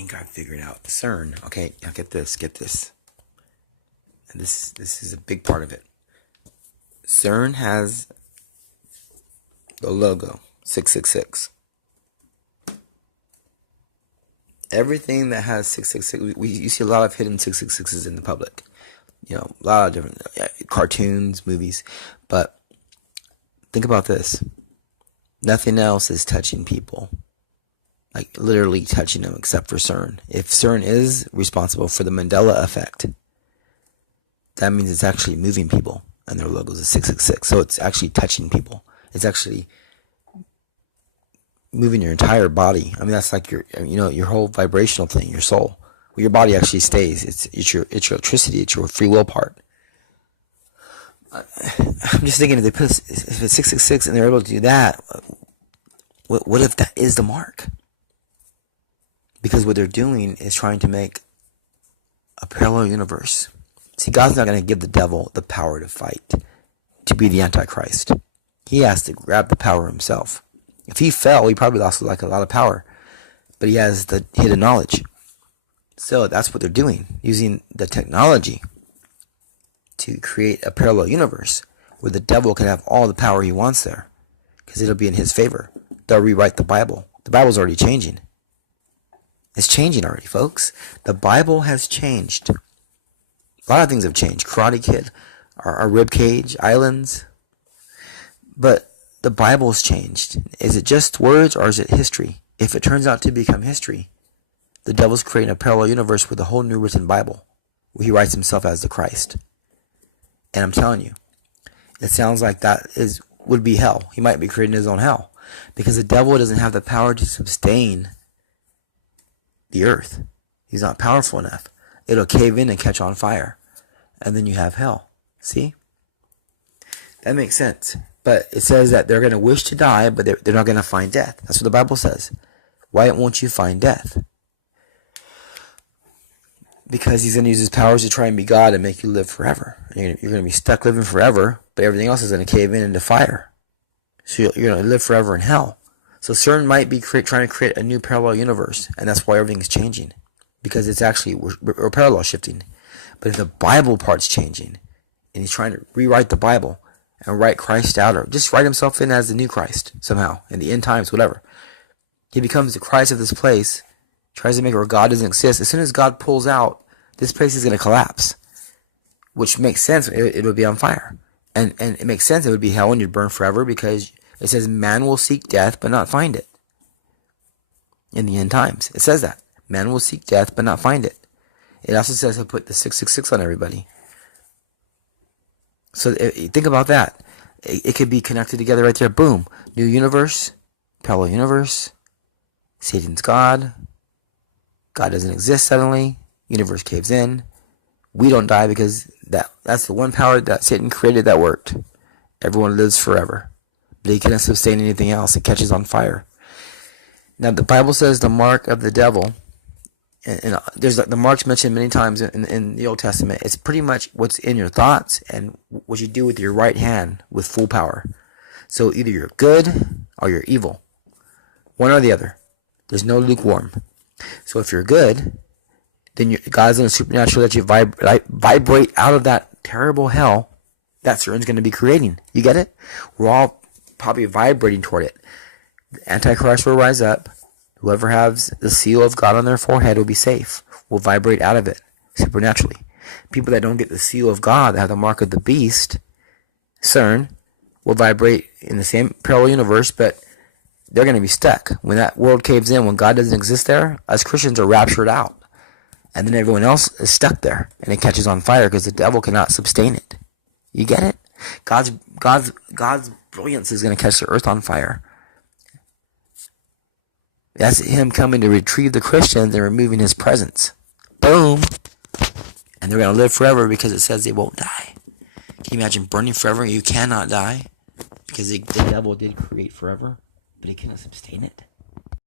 think I figured out CERN. Okay, now get this. And this is a big part of it. CERN has the logo 666. Everything that has 666, you see a lot of hidden 666s in the public. You know, a lot of different cartoons, movies. But think about this. Nothing else is touching people. Like literally touching them except for CERN. If CERN is responsible for the Mandela effect, that means it's actually moving people. And their logo is 666. So it's actually touching people. It's actually moving your entire body. I mean, that's like your whole vibrational thing, your soul. Well, your body actually stays. It's your electricity. It's your free will part. I'm just thinking if it's 666 and they're able to do that, what if that is the mark? Because what they're doing is trying to make a parallel universe. See, God's not going to give the devil the power to fight, to be the Antichrist. He has to grab the power himself. If he fell, he probably lost like a lot of power. But he has the hidden knowledge. So that's what they're doing, using the technology to create a parallel universe where the devil can have all the power he wants there. Because it'll be in his favor. They'll rewrite the Bible. The Bible's already changing. It's changing already, folks. The Bible has changed. A lot of things have changed. Karate Kid, our rib cage, islands. But the Bible's changed. Is it just words or is it history? If it turns out to become history, the devil's creating a parallel universe with a whole new written Bible, where he writes himself as the Christ. And I'm telling you, it sounds like that would be hell. He might be creating his own hell. Because the devil doesn't have the power to sustain the earth. He's not powerful enough. It'll cave in and catch on fire. And then you have hell. See? That makes sense. But it says that they're going to wish to die, but they're not going to find death. That's what the Bible says. Why won't you find death? Because he's going to use his powers to try and be God and make you live forever. You're going to be stuck living forever, but everything else is going to cave in into fire. So you're going to live forever in hell. So CERN might be trying to create a new parallel universe, and that's why everything's changing. Because it's actually, we're parallel shifting. But if the Bible part's changing, and he's trying to rewrite the Bible, and write Christ out, or just write himself in as the new Christ, somehow, in the end times, whatever. He becomes the Christ of this place, tries to make it where God doesn't exist. As soon as God pulls out, this place is going to collapse. Which makes sense, it would be on fire. And it makes sense it would be hell and you'd burn forever, because it says man will seek death but not find it. In the end times, it says that. Man will seek death but not find it. It also says he'll put the 666 on everybody. So think about that. It could be connected together right there. Boom. New universe. Parallel universe. Satan's God. God doesn't exist suddenly. Universe caves in. We don't die because that's the one power that Satan created that worked. Everyone lives forever. But he cannot sustain anything else. It catches on fire. Now the Bible says the mark of the devil, and there's like the marks mentioned many times in the Old Testament. It's pretty much what's in your thoughts and what you do with your right hand with full power. So either you're good or you're evil. One or the other. There's no lukewarm. So if you're good, then God's going to supernaturally let you vibrate out of that terrible hell that CERN's going to be creating. You get it? We're all probably vibrating toward it. The Antichrist will rise up. Whoever has the seal of God on their forehead will be safe. Will vibrate out of it supernaturally. People that don't get the seal of God, that have the mark of the beast, CERN, will vibrate in the same parallel universe, but they're going to be stuck. When that world caves in, when God doesn't exist there, us Christians are raptured out. And then everyone else is stuck there, and it catches on fire because the devil cannot sustain it. You get it? God's brilliance is going to catch the earth on fire. That's him coming to retrieve the Christians and removing his presence. Boom. And they're going to live forever because it says they won't die. Can you imagine burning forever? You cannot die because the devil did create forever, but he cannot sustain it.